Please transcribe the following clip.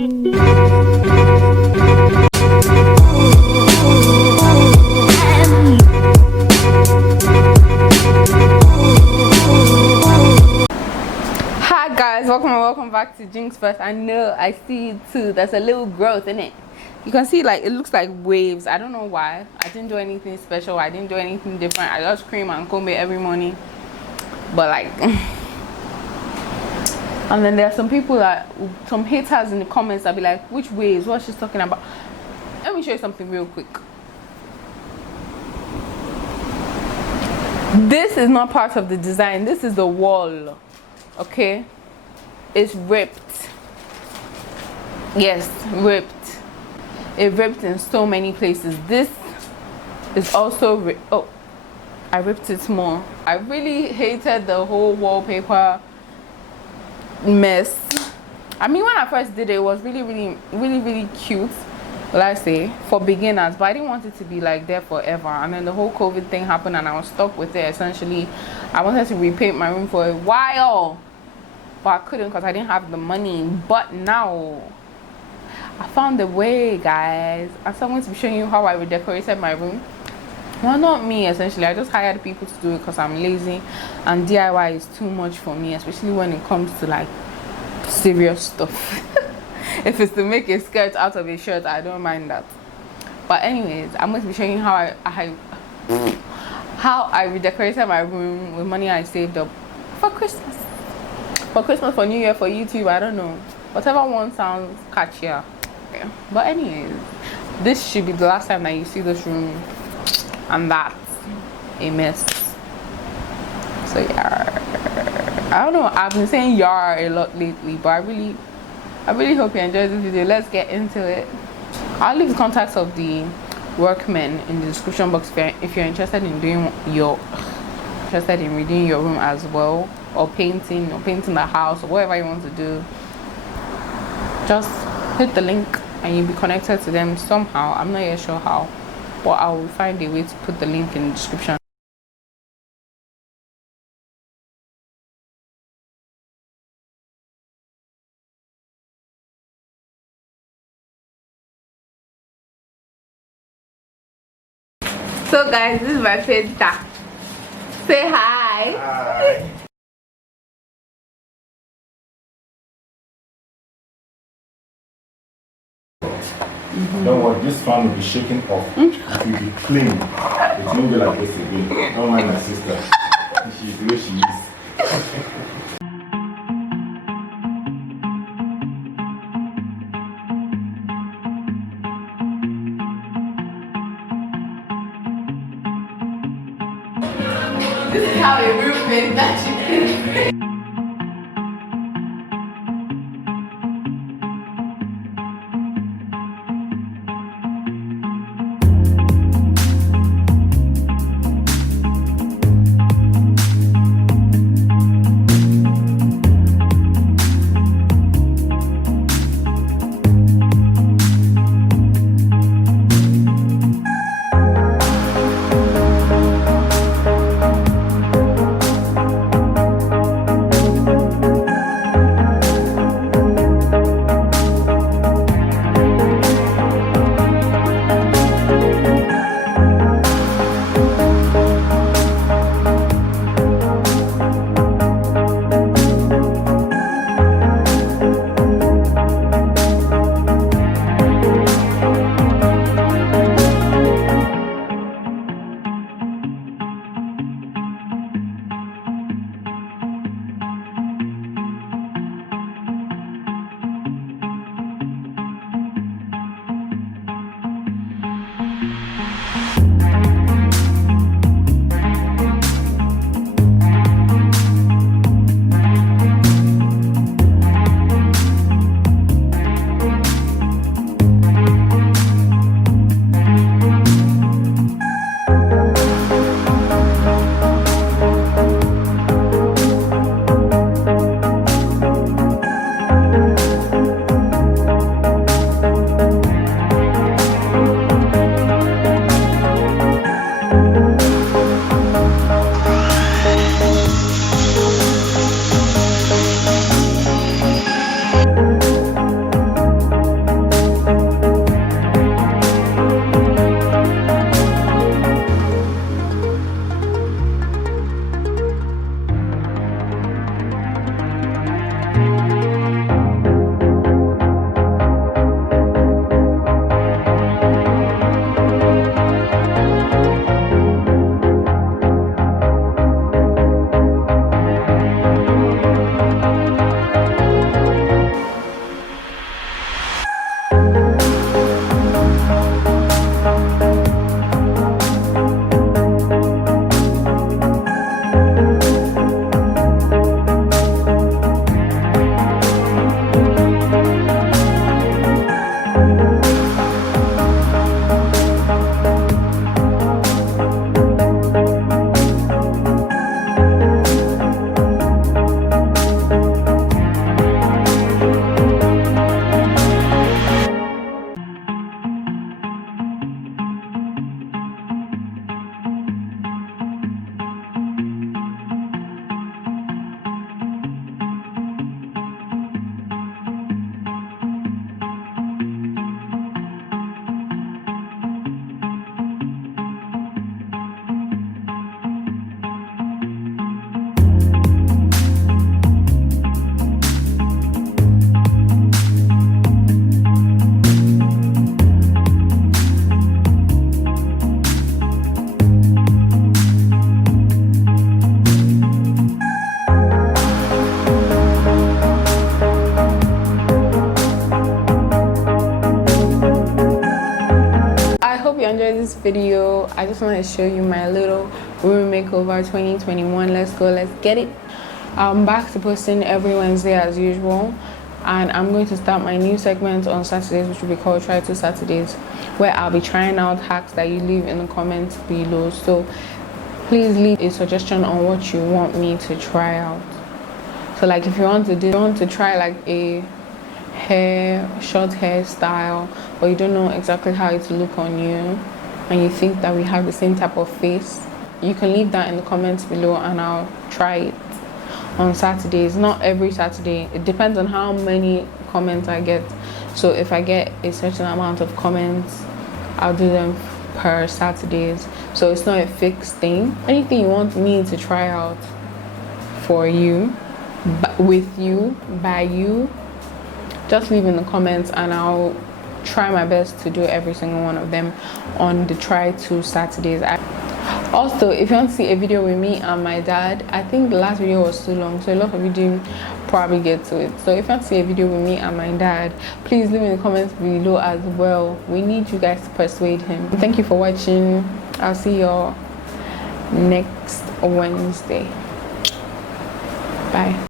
Hi guys, welcome back to Jynxxverse. I know, I see it too. There's a little growth in it. You can see, like, it looks like waves. I don't know why. I didn't do anything special. I didn't do anything different. I just cream and comb it every morning. But like, and then there are some people that, some haters in the comments that be like, which waves? What she's talking about? Let me show you something real quick. This is not part of the design. This is the wall. Okay, it's ripped. Yes, ripped. It ripped in so many places. This is also oh, I ripped it more. I really hated the whole wallpaper mess. I mean, when I first did it, it was really cute, will I say, for beginners, but I didn't want it to be like there forever. And then the whole COVID thing happened and I was stuck with it. Essentially, I wanted to repaint my room for a while, but I couldn't because I didn't have the money. But now I found a way, guys. I'm going to be showing you how I redecorated my room. Well, not me, essentially. I just hired people to do it because I'm lazy, and DIY is too much for me, especially when it comes to like serious stuff. If it's to make a skirt out of a shirt, I don't mind that. But anyways, I'm going to be showing you how I redecorated my room with money I saved up for Christmas. For New Year, for YouTube, I don't know. Whatever one sounds catchier. Okay. But anyways, this should be the last time that you see this room, and that's a mess. So yeah, I don't know, I've been saying yar a lot lately, but I really hope you enjoyed this video. Let's get into it. I'll leave the contacts of the workmen in the description box if you're interested in doing redoing your room as well, or painting the house, or whatever you want to do. Just hit the link and you'll be connected to them somehow. I'm not yet sure how, but I will find a way to put the link in the description. So guys, this is my pizza. Say hi. Hi. Don't worry, this fan will be shaking off. It will be clean. It won't be like this again. Don't mind my sister. She's the way she is. This is how a real man that you can. video. I just want to show you my little room makeover 2021. Let's go, let's get it. I'm back to posting every Wednesday as usual, and I'm going to start my new segment on Saturdays, which will be called Try To Saturdays, where I'll be trying out hacks that you leave in the comments below. So please leave a suggestion on what you want me to try out. So like if you want to try like a short hairstyle, but you don't know exactly how it will look on you, and you think that we have the same type of face, you can leave that in the comments below and I'll try it on Saturdays. Not every Saturday, it depends on how many comments I get. So if I get a certain amount of comments, I'll do them per Saturdays. So it's not a fixed thing. Anything you want me to try out for you, with you, by you, just leave in the comments and I'll try my best to do every single one of them on the Try To Saturdays. Also, if you want to see a video with me and my dad, I think the last video was too long, so a lot of you didn't probably get to it. So if you want to see a video with me and my dad, please leave in the comments below as well. We need you guys to persuade him. Thank you for watching. I'll see y'all next Wednesday. Bye.